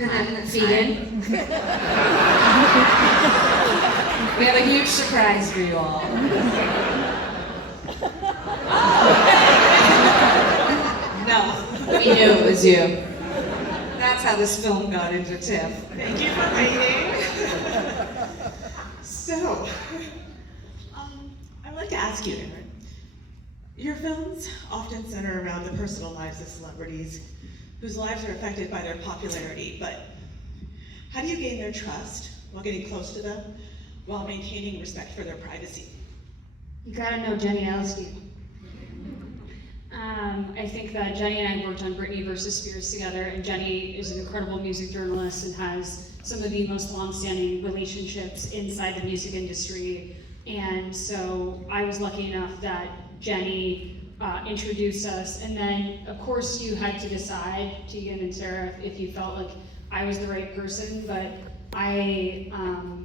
Tegan. We have a huge surprise for you all. No, we knew it was you. That's how this film got into TIFF. Thank you for waiting. So, I'd like to ask you, Aaron, your films often center around the personal lives of celebrities whose lives are affected by their popularity, but how do you gain their trust while getting close to them, while maintaining respect for their privacy? You gotta know Jenny Elski. I think that Jenny and I worked on Britney versus Spears together, and Jenny is an incredible music journalist and has some of the most long-standing relationships inside the music industry. And so I was lucky enough that Jenny introduced us, and then of course you had to decide, Tegan and Sara, if you felt like I was the right person, but I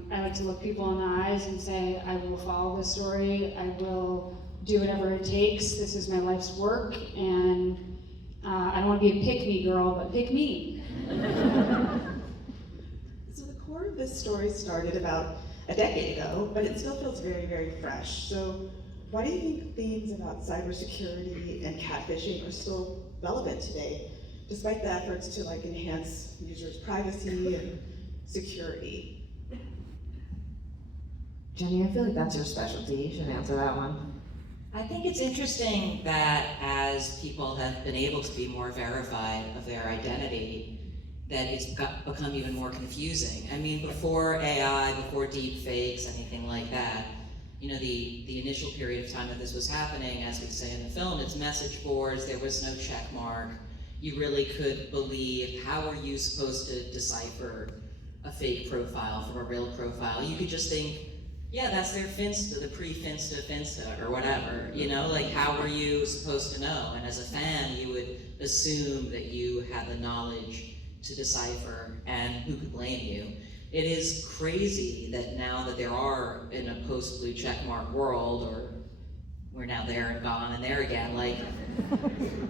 like to look people in the eyes and say, I will follow this story, I will do whatever it takes, this is my life's work, and I don't want to be a pick-me girl, but pick me. So the core of this story started about a decade ago, but it still feels very, very fresh. So why do you think themes about cybersecurity and catfishing are still relevant today, despite the efforts to enhance users' privacy and security? Jenny, I feel like that's your specialty. You should answer that one. I think it's interesting that as people have been able to be more verified of their identity, that it's become even more confusing. I mean, before AI, before deep fakes, anything like that, you know, the initial period of time that this was happening, as we say in the film, it's message boards, there was no check mark. You really could believe, how are you supposed to decipher a fake profile from a real profile? You could just think, yeah, that's their Finsta, the pre-Finsta Finsta, or whatever, you know, like how were you supposed to know? And as a fan, you would assume that you had the knowledge to decipher, and who could blame you? It is crazy that now that there are, in a post-blue checkmark world, or we're now there and gone and there again, like,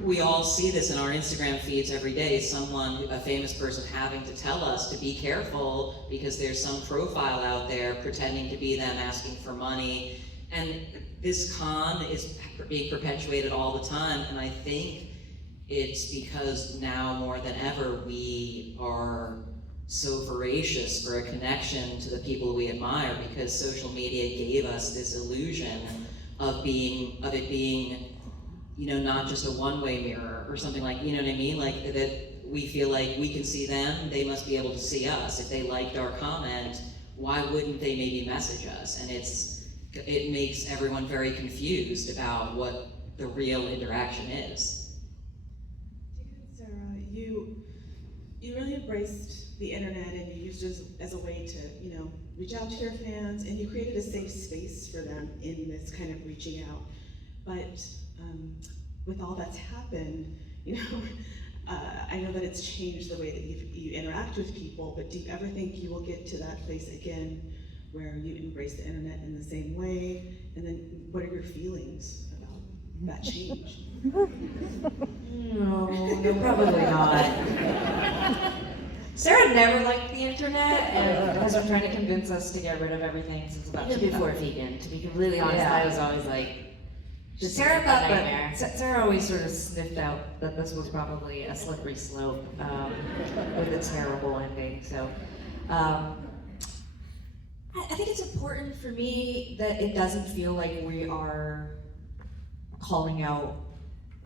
we all see this in our Instagram feeds every day, someone, a famous person having to tell us to be careful because there's some profile out there pretending to be them asking for money. And this con is being perpetuated all the time, and I think it's because now more than ever we are so voracious for a connection to the people we admire, because social media gave us this illusion of it being, you know, not just a one-way mirror or something, like, you know what I mean? Like that we feel like we can see them, they must be able to see us. If they liked our comment, why wouldn't they maybe message us? And it makes everyone very confused about what the real interaction is. Tegan and Sara, you really embraced the internet and you used it as a way to, you know, reach out to your fans, and you created a safe space for them in this kind of reaching out. But with all that's happened, you know, I know that it's changed the way that you interact with people, but do you ever think you will get to that place again where you embrace the internet in the same way? And then what are your feelings about that change? No, probably not. Sarah never liked the internet and has been trying to convince us to get rid of everything since about Even before vegan, to be completely honest, Yeah. I was always like, just Sarah a thought nightmare. that Sarah always sort of sniffed out that this was probably a slippery slope with a terrible ending. So I think it's important for me that it doesn't feel like we are calling out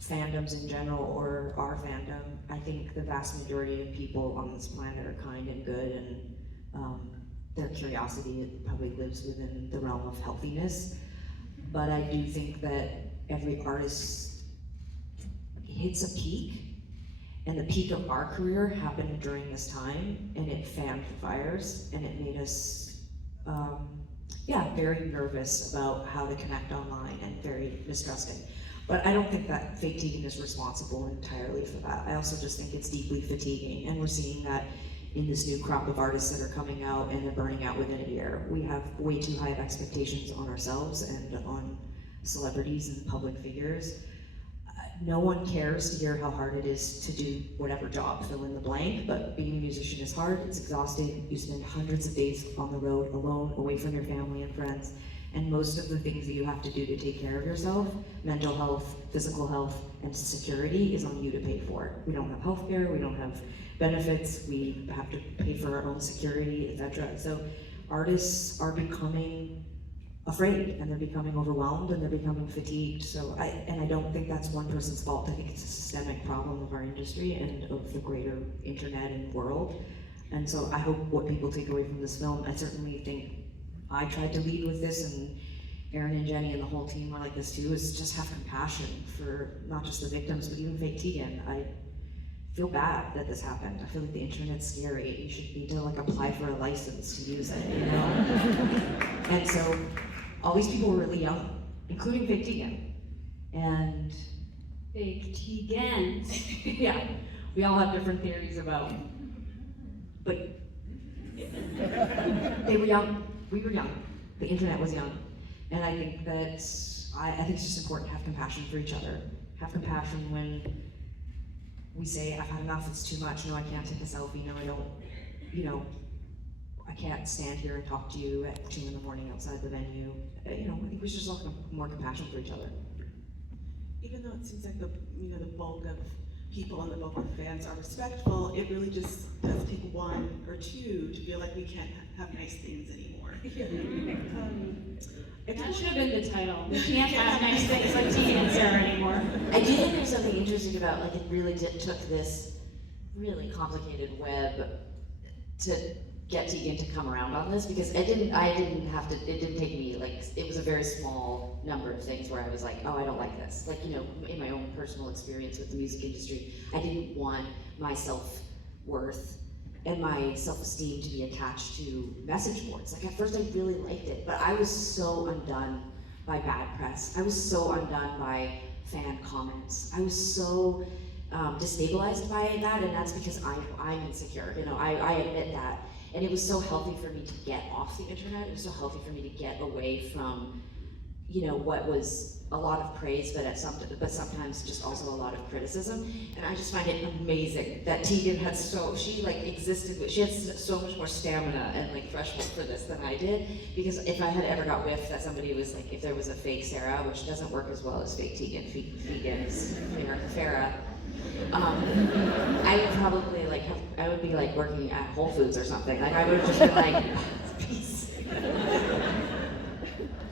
fandoms in general or our fandom. I think the vast majority of people on this planet are kind and good, and their curiosity probably lives within the realm of healthiness. But I do think that every artist hits a peak, and the peak of our career happened during this time, and it fanned the fires, and it made us very nervous about how to connect online and very mistrusting. But I don't think that fake Tegan is responsible entirely for that. I also just think it's deeply fatiguing, and we're seeing that in this new crop of artists that are coming out and they're burning out within a year. We have way too high of expectations on ourselves and on celebrities and public figures. no one cares to hear how hard it is to do whatever job, fill in the blank, but being a musician is hard, it's exhausting, you spend hundreds of days on the road, alone, away from your family and friends, and most of the things that you have to do to take care of yourself, mental health, physical health, and security is on you to pay for it. We don't have health care, we don't have benefits, we have to pay for our own security, etc. So artists are becoming afraid, and they're becoming overwhelmed, and they're becoming fatigued. So I don't think that's one person's fault. I think it's a systemic problem of our industry and of the greater internet and world. And so I hope what people take away from this film, I certainly think I tried to lead with this, and Aaron and Jenny and the whole team were like this too, is just have compassion for not just the victims, but even fake Tegan. I feel bad that this happened. I feel like the internet's scary. You should need to like apply for a license to use it, you know? And so all these people were really young, including fake Tegan. And Fake Tegan. yeah, we all have different theories about, but they were young, we were young, the internet was young. And I think that, I think it's just important to have compassion for each other. Have compassion when we say, I've had enough, it's too much, no, I can't take a selfie, no, I don't, you know, I can't stand here and talk to you at 2 in the morning outside the venue. You know, I think we should just have more compassion for each other. Even though it seems like the bulk of people and the bulk of fans are respectful, it really just does take one or two to feel like we can't have nice things anymore. That should have been the title. We can't have nice things like Tegan and Sara anymore. I do think there's something interesting about, like, it really took this really complicated web to get Tegan to come around on this, because I didn't have to, it didn't take me, like, it was a very small number of things where I was like, oh, I don't like this. Like, you know, in my own personal experience with the music industry, I didn't want my self-worth and my self-esteem to be attached to message boards. Like, at first I really liked it, but I was so undone by bad press. I was so undone by fan comments. I was so destabilized by that, and that's because I'm insecure. You know, I admit that. And it was so healthy for me to get off the internet. It was so healthy for me to get away from, you know, what was a lot of praise, but sometimes just also a lot of criticism. And I just find it amazing that Tegan had she had so much more stamina and like threshold for this than I did. Because if I had ever got whiffed that somebody was like, if there was a fake Sara, which doesn't work as well as fake Tegan, Tegan's Farrah, I would probably I would be like working at Whole Foods or something. Like, I would have just been like, peace.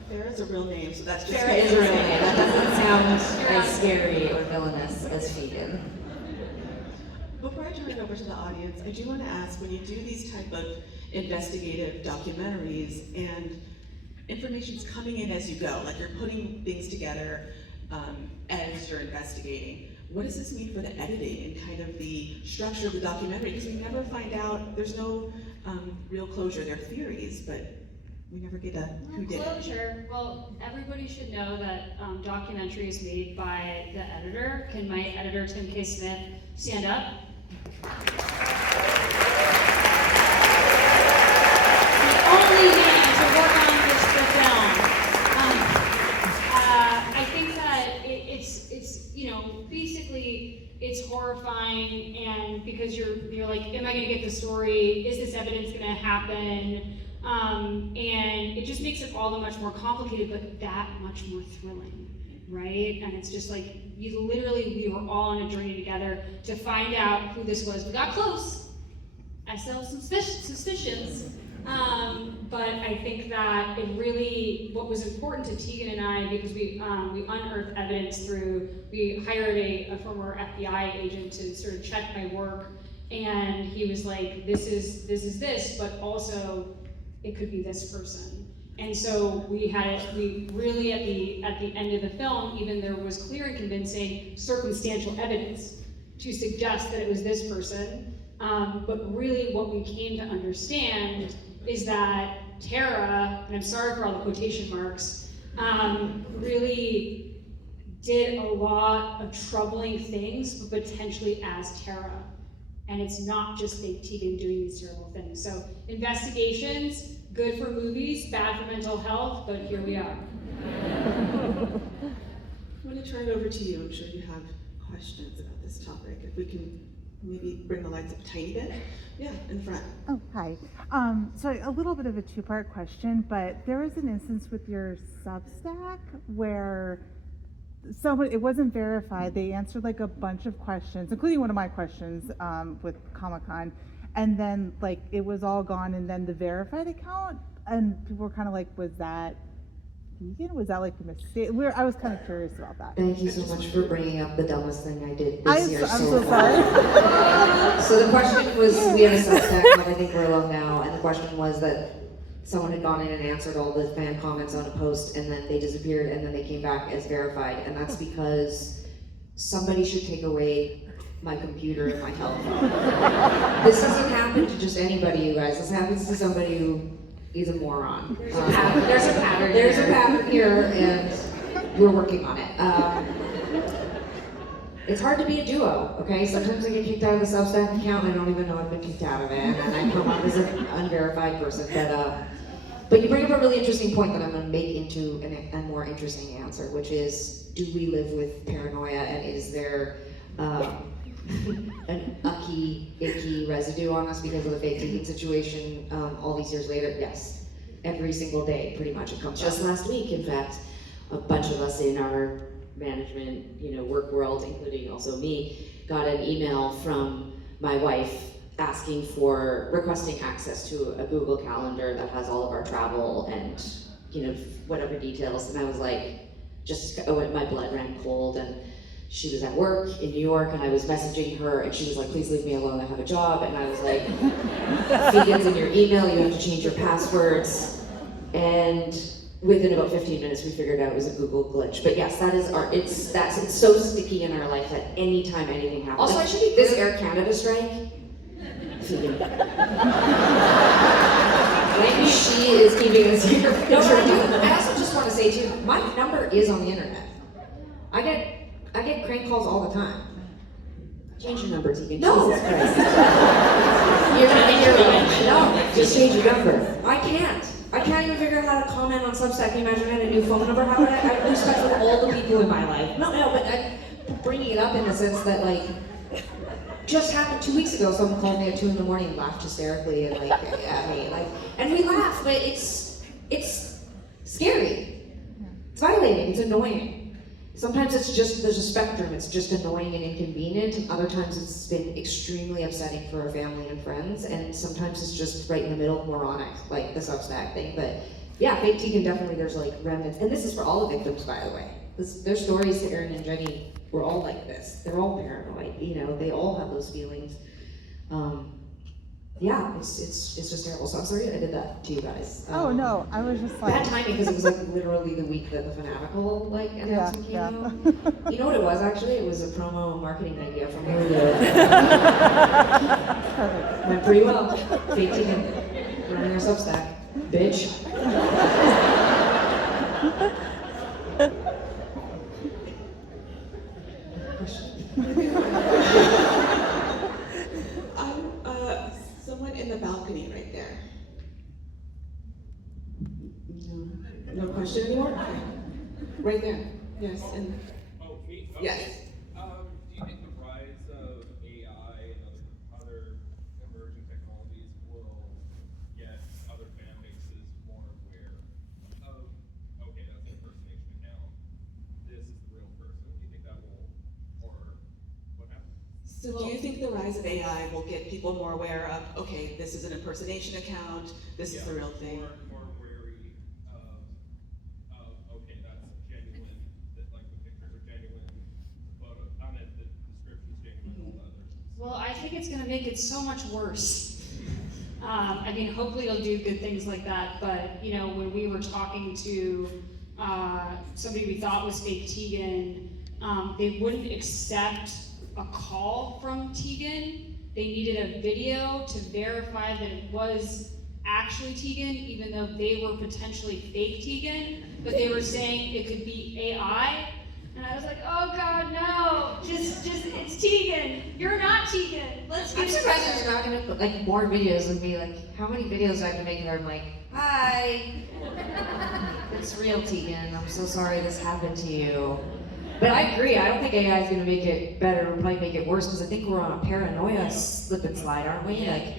Farrah's a real name, so that's just Farrah is a real name. That doesn't sound as scary or villainous as Tegan. Before I turn it over to the audience, I do want to ask, when you do these type of investigative documentaries and information's coming in as you go, like you're putting things together as you're investigating, what does this mean for the editing and kind of the structure of the documentary? Because we never find out, there's no real closure. There are theories, but we never get a who did it. Closure. Well, everybody should know that documentary is made by the editor. Can my editor, Tim K. Smith, stand up? The only man to work on this film. I think that it's you know, basically it's horrifying, and because you're like, am I going to get the story? Is this evidence going to happen? And it just makes it all that much more complicated, but that much more thrilling, right? And it's just like, we were all on a journey together to find out who this was. We got close. I still have some suspicions. But I think that it really, what was important to Tegan and I, because we unearthed evidence we hired a former FBI agent to sort of check my work, and he was like, this is this, but also it could be this person. And so we really at the end of the film, even there was clear and convincing circumstantial evidence to suggest that it was this person. But really what we came to understand is that Tara, and I'm sorry for all the quotation marks, really did a lot of troubling things, but potentially as Tara. And it's not just fake Tegan doing these terrible things. So investigations, good for movies, bad for mental health, but here we are. I'm going to turn it over to you. I'm sure you have questions about this topic. If we can maybe bring the lights up a tiny bit. Yeah, in front. Oh, hi. So a little bit of a two-part question, but there was an instance with your Substack where someone, it wasn't verified. They answered like a bunch of questions, including one of my questions with Comic-Con, and then like it was all gone, and then the verified account, and people were kind of like, was that Tegan? Was that like a mistake? I was kind of curious about that. Thank you so much for bringing up the dumbest thing I did I'm this year. so sorry. So the question was, we have a Substack, but I think we're alone now, and the question was that someone had gone in and answered all the fan comments on a post, and then they disappeared, and then they came back as verified, and that's because somebody should take away my computer and my telephone. This doesn't happen to just anybody, you guys. This happens to somebody who is a moron. There's a pattern. There's a pattern here, and we're working on it. It's hard to be a duo, okay? Sometimes I get kicked out of the Substack account and I don't even know I've been kicked out of it, and then I come up as an unverified person. But you bring up a really interesting point that I'm going to make into a more interesting answer, which is, do we live with paranoia, and is there an icky residue on us because of the fake Tegan situation all these years later? Yes. Every single day, pretty much, it comes Just up. last week, in fact, a bunch of us in our management, work world, including also me, got an email from my wife requesting access to a Google Calendar that has all of our travel and, whatever details. And I was like, my blood ran cold, and she was at work in New York, and I was messaging her, and she was like, please leave me alone, I have a job. And I was like, Tegan's in your email, you have to change your passwords. And within about 15 minutes, we figured out it was a Google glitch. But yes, it's so sticky in our life that anytime anything happens. Also, I should be this Air Canada strike. Maybe she is keeping us here. No, I also just want to say too, my number is on the internet. I get crank calls all the time. Change your number, Tegan. No. Jesus Christ. No, just change your number. I can't even figure out how to comment on Substack. Can you imagine I had a new phone number? How would I lose touch with all the people in my life? No, but I'm bringing it up in the sense that just happened 2 weeks ago. Someone called me at 2 a.m. and laughed hysterically and at me, and we laugh, but it's scary. It's violating. It's annoying. Sometimes there's a spectrum. It's just annoying and inconvenient, and other times it's been extremely upsetting for our family and friends, and sometimes it's just right in the middle, moronic, like the Substack thing. But yeah, fake Tegan, definitely there's remnants, and this is for all the victims, by the way. Their stories to Erin and Jenny were all like this. They're all paranoid, they all have those feelings. Yeah, it's just terrible. So I'm sorry I did that to you guys. Oh no, I was just like Bad timing, because it was literally the week that the Fanatical announcement came out. You know what it was actually? It was a promo marketing idea from Hulu. perfect. Went pretty well. Fake Tegan, running our Substack, bitch. Someone in the balcony right there. No question anymore? Okay. Right there. Yes. And Oh, me? Okay. yes. Do you think the rise of AI and other emerging technologies will get other fan bases more aware of, okay, that's an impersonation account, this is the real person? Do you think that will, or what happens? So do you think the rise of AI will get people more aware of, okay, this is an impersonation account, this is the real thing? More wary of, okay, that's genuine, that the pictures are genuine, photo, the description's genuine, all the others. Well, I think it's going to make it so much worse. Hopefully it'll do good things like that, but, when we were talking to somebody we thought was fake Tegan, they wouldn't accept a call from Tegan. They needed a video to verify that it was actually Tegan, even though they were potentially fake Tegan, but they were saying it could be AI. And I was like, oh God, no, just it's Tegan. You're not Tegan. Let's get I'm surprised there's not gonna put more videos and be how many videos I can make where I'm like, hi, it's real Tegan. I'm so sorry this happened to you. But I agree, I don't think AI is gonna make it better, or might make it worse, because I think we're on a paranoia slip and slide, aren't we? Like,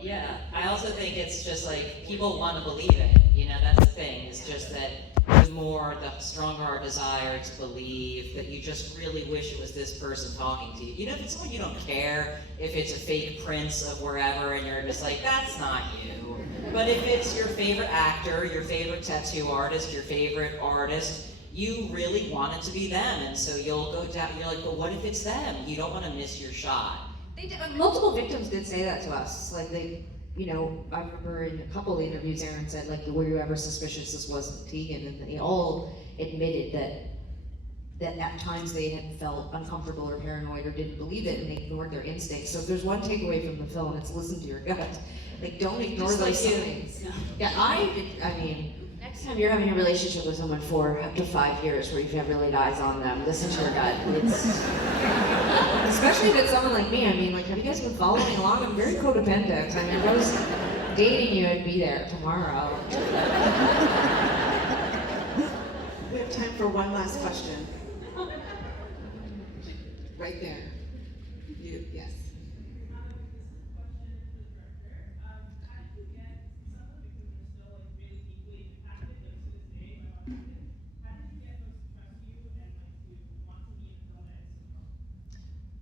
Yeah, I also think it's just like people want to believe it. You know, that's the thing. It's just that the stronger our desire to believe that you just really wish it was this person talking to you. You know, if it's someone you don't care, if it's a fake prince of wherever, and you're just like, that's not you. But if it's your favorite actor, your favorite tattoo artist, your favorite artist, you really want it to be them, and so you'll go down. You're like, but what if it's them? You don't want to miss your shot. multiple victims did say that to us, like they, I remember in a couple of interviews, Aaron said, like, were you ever suspicious this wasn't Tegan? And they all admitted that at times they had felt uncomfortable or paranoid or didn't believe it, and they ignored their instincts. So if there's one takeaway from the film, it's listen to your gut. Like, don't ignore those signs. Yeah, I mean, next time you're having a relationship with someone for up to 5 years where you've never laid eyes on them, listen to your gut. Especially if it's someone like me. I mean, like, have you guys been following along? I'm very codependent. I mean, if I was dating you, I'd be there tomorrow. We have time for one last question. Right there. Yes.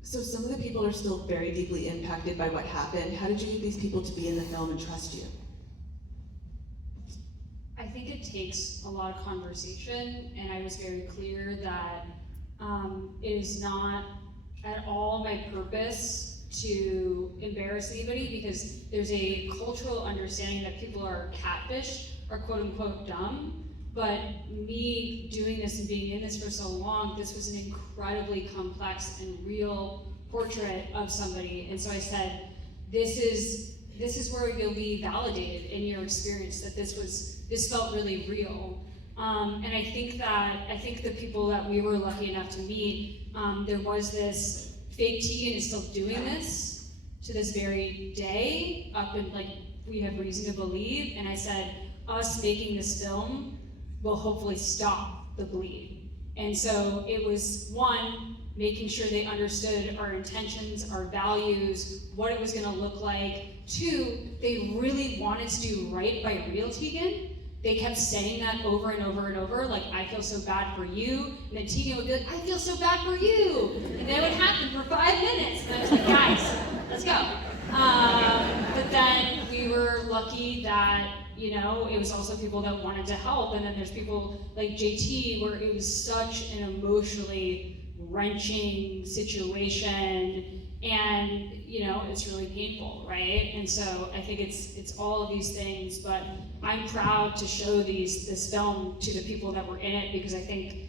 So some of the people are still very deeply impacted by what happened. How did you get these people to be in the film and trust you? I think it takes a lot of conversation, and I was very clear that it is not at all my purpose to embarrass anybody, because there's a cultural understanding that people are catfish or quote unquote dumb. But me doing this and being in this for so long, this was an incredibly complex and real portrait of somebody. And so I said, this is where you'll be validated in your experience, that this felt really real. And I think the people that we were lucky enough to meet, there was this fake Tegan is still doing this to this very day, up and like we have reason to believe. And I said, us making this film will hopefully stop the bleed. And so it was, one, making sure they understood our intentions, our values, what it was gonna look like. Two, they really wanted to do right by real Tegan. They kept saying that over and over and over, like, I feel so bad for you. And then Tegan would be like, I feel so bad for you. And then it would happen for 5 minutes. And I was like, guys, let's go. But then we were lucky that, it was also people that wanted to help. And then there's people like JT, where it was such an emotionally wrenching situation. And, it's really painful, right? And so I think it's all of these things, but I'm proud to show this film to the people that were in it, because I think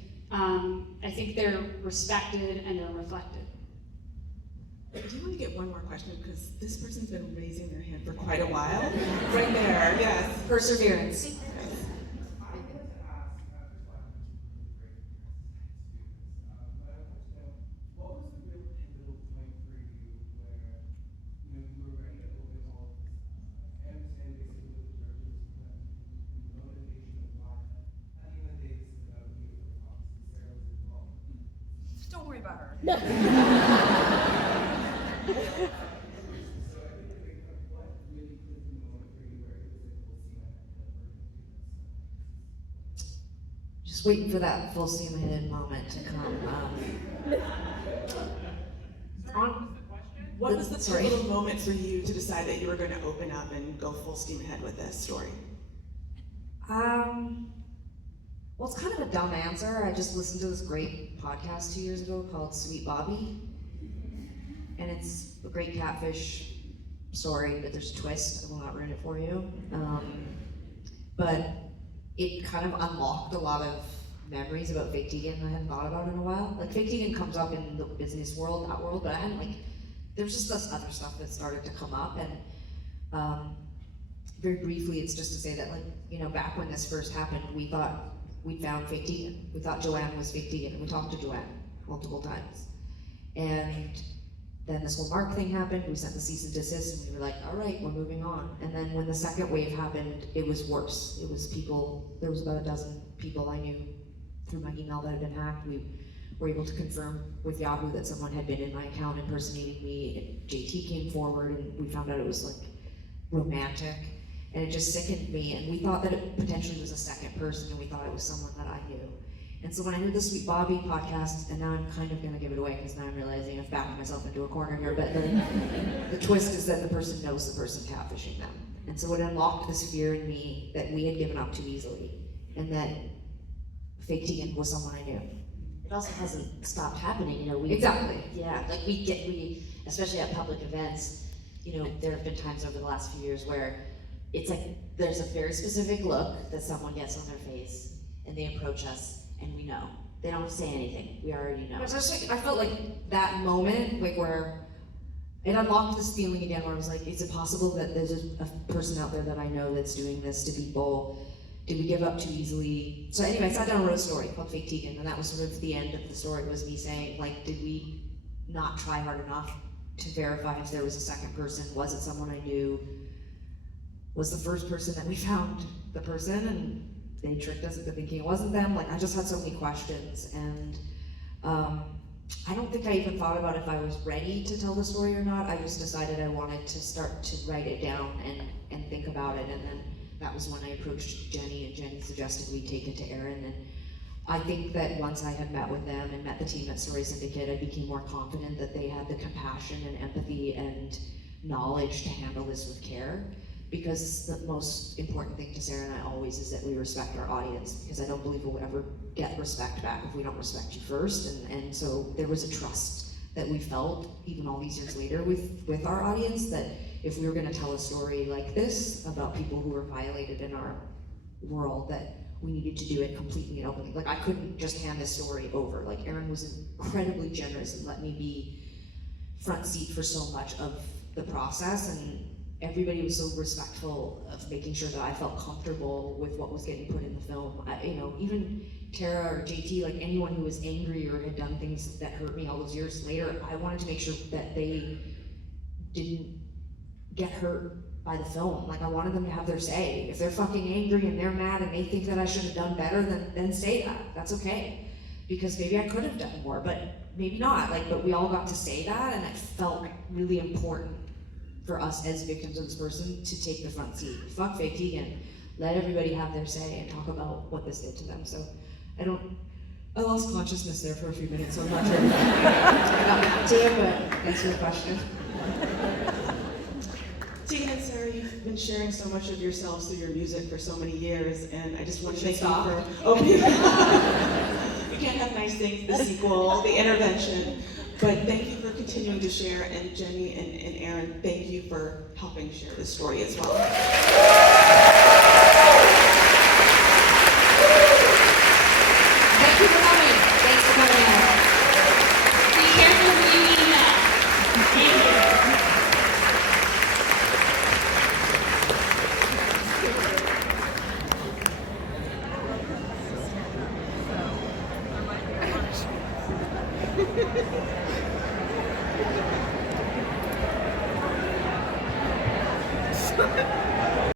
they're respected and they're reflected. I do want to get one more question, because this person's been raising their hand for quite a while. Right there, yes. Perseverance. Don't worry about her. Just waiting for that full steam ahead moment to come. What was the pivotal moment for you to decide that you were going to open up and go full steam ahead with this story? Well, it's kind of a dumb answer. I just listened to this great podcast 2 years ago called Sweet Bobby. And it's a great catfish story, but there's a twist. I will not ruin it for you. But it kind of unlocked a lot of memories about fake Tegan I hadn't thought about in a while. Like, fake Tegan comes up in the business world, that world, but I hadn't, there's just this other stuff that started to come up. And very briefly, it's just to say that, back when this first happened, we thought we'd found fake Tegan. We thought Joanne was fake Tegan, and we talked to Joanne multiple times. And then this whole Mark thing happened, we sent the cease and desist, and we were like, all right, we're moving on. And then when the second wave happened, it was worse. It was there was about a dozen people I knew through my email that had been hacked. were able to confirm with Yahoo that someone had been in my account impersonating me, and JT came forward and we found out it was like romantic, and it just sickened me, and we thought that it potentially was a second person, and we thought it was someone that I knew. And so when I heard the Sweet Bobby podcast, and now I'm kind of gonna give it away because now I'm realizing I've backed myself into a corner here, but the twist is that the person knows the person catfishing them. And so it unlocked this fear in me that we had given up too easily, and that fake Tegan was someone I knew. It also hasn't stopped happening, you know, Exactly. yeah, like we, especially at public events, you know, there have been times over the last few years where it's like, there's a very specific look that someone gets on their face, and they approach us, and we know. They don't say anything, we already know. It's just like, I felt like that moment, like where it unlocked this feeling again where I was like, is it possible that there's a person out there that I know that's doing this to people? Did we give up too easily? So anyway, I sat down and wrote a story called Fake Tegan, and that was sort of the end of the story, was me saying, like, did we not try hard enough to verify if there was a second person? Was it someone I knew? Was the first person that we found the person, and they tricked us into thinking it wasn't them? Like, I just had so many questions, and I don't think I even thought about if I was ready to tell the story or not. I just decided I wanted to start to write it down and think about it, and then that was when I approached Jenny, and Jenny suggested we take it to Erin. And I think that once I had met with them and met the team at Story Syndicate, I became more confident that they had the compassion and empathy and knowledge to handle this with care. Because the most important thing to Sarah and I always is that we respect our audience, because I don't believe we'll ever get respect back if we don't respect you first. And so there was a trust that we felt, even all these years later, with our audience, that if we were gonna tell a story like this about people who were violated in our world, that we needed to do it completely and openly. Like, I couldn't just hand this story over. Like, Erin was incredibly generous and let me be front seat for so much of the process, and everybody was so respectful of making sure that I felt comfortable with what was getting put in the film. You know, even Tara or JT, like anyone who was angry or had done things that hurt me all those years later, I wanted to make sure that they didn't get hurt by the film. Like, I wanted them to have their say. If they're fucking angry and they're mad and they think that I should have done better, then say that. That's okay. Because maybe I could have done more, but maybe not. Like, but we all got to say that, and it felt really important for us as victims of this person to take the front seat. Fuck fake Tegan. Let everybody have their say and talk about what this did to them. So I lost consciousness there for a few minutes, so I'm not sure if I got back to it, but thanks for the question. Tegan and Sara, you've been sharing so much of yourselves through your music for so many years, and I just want to thank you for opening. You can't have nice things, the sequel, the intervention, but thank you for continuing to share, and Jenny and Erin, thank you for helping share this story as well.